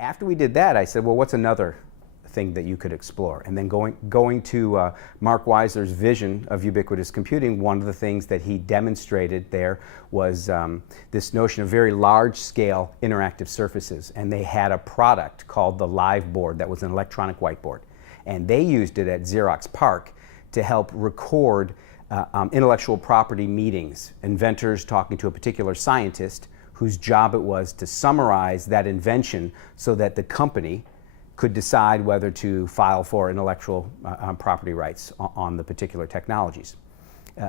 After we did that, I said, well, what's another thing that you could explore? And then going to Mark Weisler's vision of ubiquitous computing, one of the things that he demonstrated there was this notion of very large-scale interactive surfaces. And they had a product called the Live Board that was an electronic whiteboard. And they used it at Xerox PARC to help record intellectual property meetings, inventors talking to a particular scientist whose job it was to summarize that invention so that the company could decide whether to file for intellectual property rights on the particular technologies.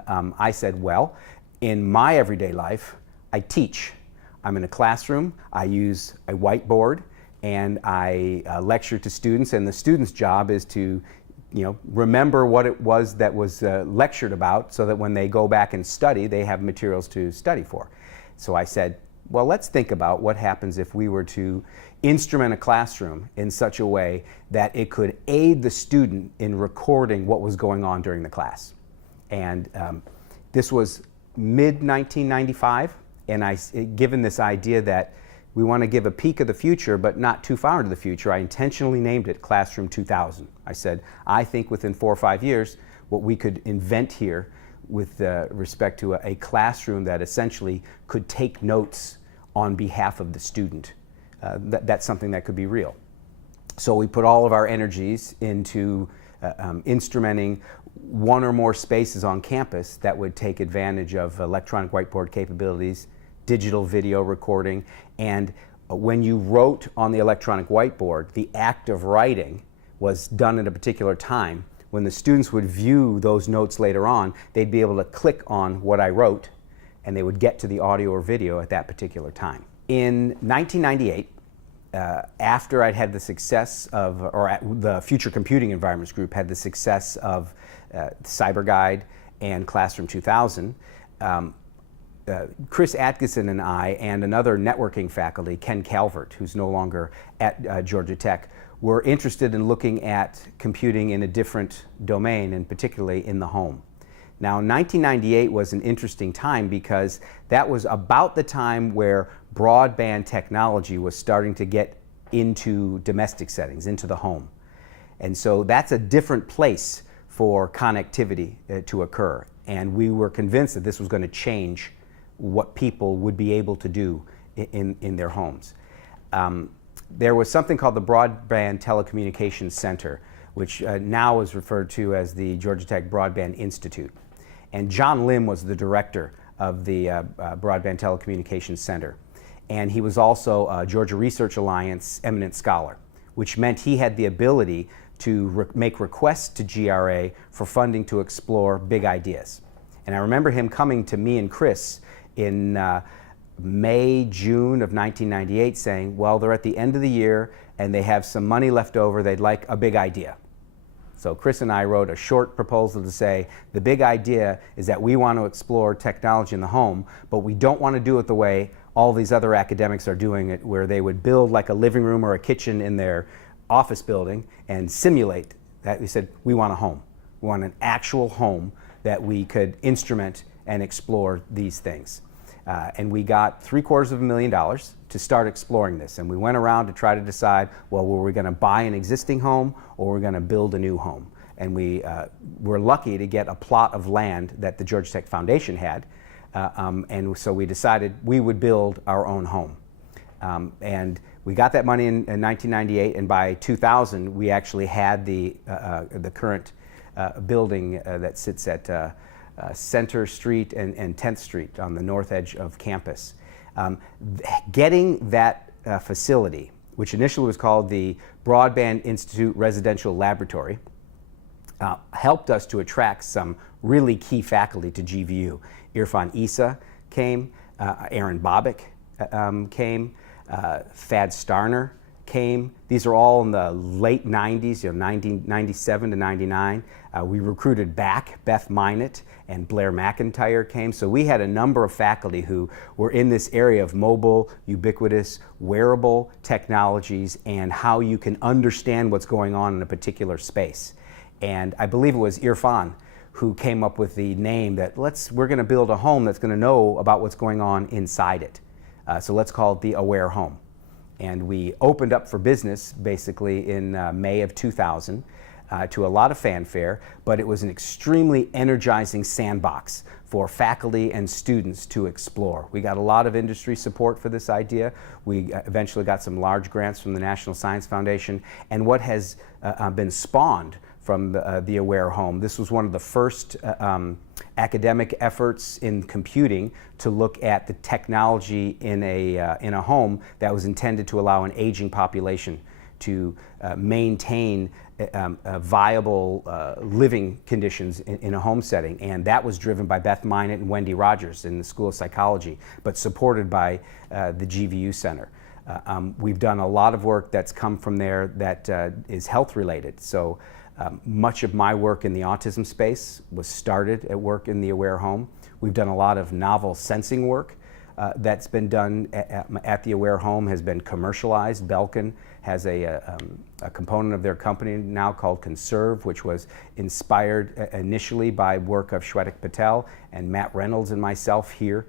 I said, well, in my everyday life, I teach. I'm in a classroom, I use a whiteboard, and I lecture to students, and the student's job is to remember what it was that was lectured about so that when they go back and study, they have materials to study for. So I said, well, let's think about what happens if we were to instrument a classroom in such a way that it could aid the student in recording what was going on during the class. And this was mid-1995, and given this idea that we want to give a peek of the future, but not too far into the future, I intentionally named it Classroom 2000. I said, I think within 4 or 5 years, what we could invent here with respect to a classroom that essentially could take notes on behalf of the student. That's something that could be real. So we put all of our energies into instrumenting one or more spaces on campus that would take advantage of electronic whiteboard capabilities, digital video recording, and when you wrote on the electronic whiteboard, the act of writing was done at a particular time. When the students would view those notes later on, they'd be able to click on what I wrote, and they would get to the audio or video at that particular time. In 1998, after I'd had the success of, or the Future Computing Environments Group had the success of CyberGuide and Classroom 2000, Chris Atkinson and I and another networking faculty, Ken Calvert, who's no longer at Georgia Tech, were interested in looking at computing in a different domain, and particularly in the home. Now, 1998 was an interesting time because that was about the time where broadband technology was starting to get into domestic settings, into the home. And so that's a different place for connectivity to occur. And we were convinced that this was going to change what people would be able to do in their homes. There was something called the Broadband Telecommunications Center, which now is referred to as the Georgia Tech Broadband Institute. And John Lim was the director of the Broadband Telecommunications Center. And he was also a Georgia Research Alliance eminent scholar, which meant he had the ability to make requests to GRA for funding to explore big ideas. And I remember him coming to me and Chris in May, June of 1998 saying, well, they're at the end of the year and they have some money left over, they'd like a big idea. So Chris and I wrote a short proposal to say, the big idea is that we want to explore technology in the home, but we don't want to do it the way all these other academics are doing it, where they would build like a living room or a kitchen in their office building and simulate that. We said, we want a home. We want an actual home that we could instrument and explore these things. And we got $750,000 to start exploring this. And we went around to try to decide, well, were we going to buy an existing home or were we going to build a new home? And we were lucky to get a plot of land that the Georgia Tech Foundation had. And so we decided we would build our own home. And we got that money in 1998, and by 2000, we actually had the current building that sits at Center Street and 10th Street on the north edge of campus. Getting that facility, which initially was called the Broadband Institute Residential Laboratory, helped us to attract some really key faculty to GVU. Irfan Issa came, Aaron Bobick came, Thad Starner came. These are all in the late 90s, 1997 to 99. We recruited back Beth Minot and Blair McIntyre came. So we had a number of faculty who were in this area of mobile, ubiquitous, wearable technologies and how you can understand what's going on in a particular space. And I believe it was Irfan who came up with the name that we're going to build a home that's going to know about what's going on inside it. So let's call it the Aware Home. And we opened up for business basically in May of 2000 to a lot of fanfare, but it was an extremely energizing sandbox for faculty and students to explore. We got a lot of industry support for this idea. We eventually got some large grants from the National Science Foundation, and what has been spawned from the Aware Home. This was one of the first academic efforts in computing to look at the technology in a home that was intended to allow an aging population to maintain viable living conditions in a home setting. And that was driven by Beth Minot and Wendy Rogers in the School of Psychology, but supported by the GVU Center. We've done a lot of work that's come from there that is health related. So much of my work in the autism space was started at work in the Aware Home. We've done a lot of novel sensing work that's been done at the Aware Home, has been commercialized. Belkin has a component of their company now called Conserve, which was inspired initially by work of Shwetak Patel and Matt Reynolds and myself here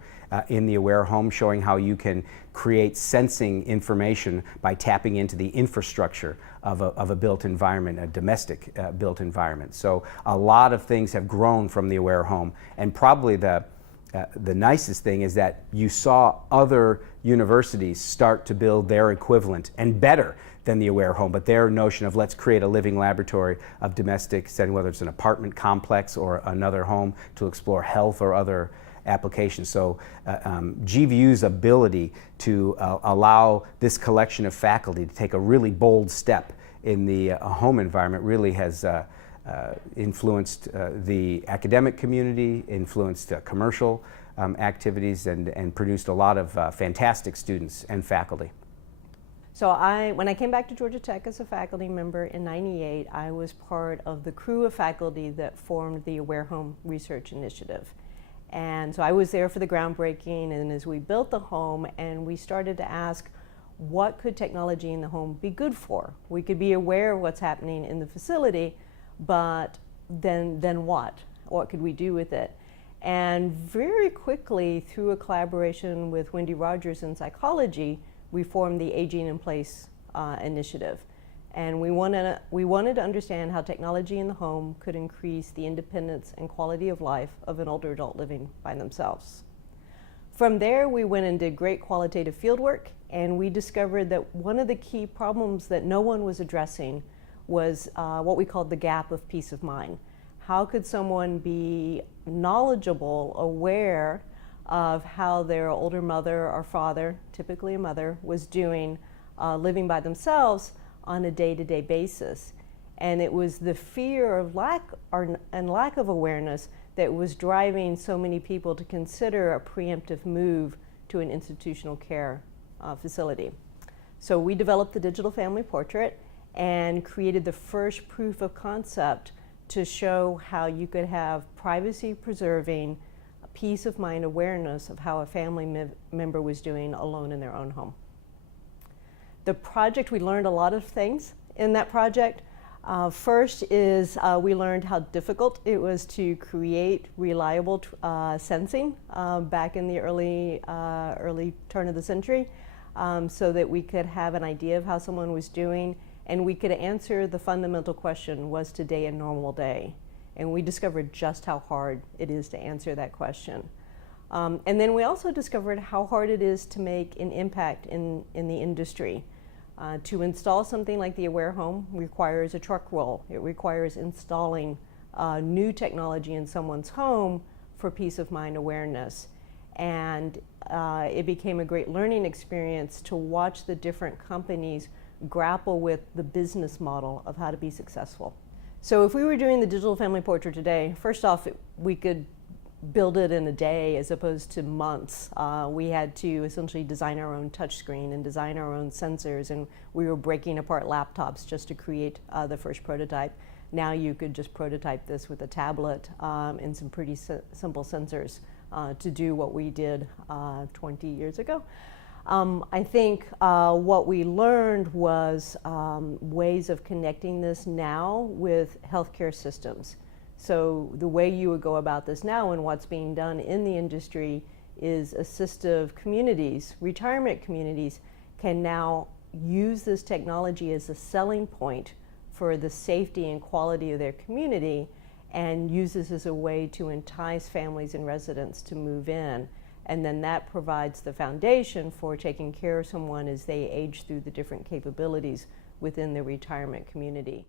in the Aware Home, showing how you can create sensing information by tapping into the infrastructure of a built environment, a domestic built environment. So a lot of things have grown from the Aware Home, and probably the nicest thing is that you saw other universities start to build their equivalent and better than the Aware Home, but their notion of let's create a living laboratory of domestic setting, whether it's an apartment complex or another home, to explore health or other applications. So GVU's ability to allow this collection of faculty to take a really bold step in the home environment really has influenced the academic community, influenced commercial activities, and produced a lot of fantastic students and faculty. So when I came back to Georgia Tech as a faculty member in '98, I was part of the crew of faculty that formed the Aware Home Research Initiative. And so I was there for the groundbreaking, and as we built the home, and we started to ask, what could technology in the home be good for? We could be aware of what's happening in the facility, but then what? What could we do with it? And very quickly, through a collaboration with Wendy Rogers in psychology, we formed the Aging in Place initiative. And we wanted to understand how technology in the home could increase the independence and quality of life of an older adult living by themselves. From there, we went and did great qualitative fieldwork, and we discovered that one of the key problems that no one was addressing was what we called the gap of peace of mind. How could someone be knowledgeable, aware of how their older mother or father, typically a mother, was doing living by themselves on a day-to-day basis? And it was the fear of lack of awareness that was driving so many people to consider a preemptive move to an institutional care facility. So we developed the digital family portrait and created the first proof of concept to show how you could have privacy-preserving, peace of mind awareness of how a family member was doing alone in their own home. The project, we learned a lot of things in that project. First is we learned how difficult it was to create reliable sensing back in the early turn of the century, so that we could have an idea of how someone was doing, and we could answer the fundamental question, was today a normal day? And we discovered just how hard it is to answer that question. And then we also discovered how hard it is to make an impact in the industry. To install something like the Aware Home requires a truck roll. It requires installing new technology in someone's home for peace of mind awareness. And it became a great learning experience to watch the different companies grapple with the business model of how to be successful. So if we were doing the digital family portrait today, first off, we could build it in a day as opposed to months. We had to essentially design our own touchscreen and design our own sensors, and we were breaking apart laptops just to create the first prototype. Now you could just prototype this with a tablet and some pretty simple sensors to do what we did 20 years ago. I think what we learned was ways of connecting this now with healthcare systems. So the way you would go about this now and what's being done in the industry is assistive communities, retirement communities, can now use this technology as a selling point for the safety and quality of their community, and use this as a way to entice families and residents to move in. And then that provides the foundation for taking care of someone as they age through the different capabilities within the retirement community.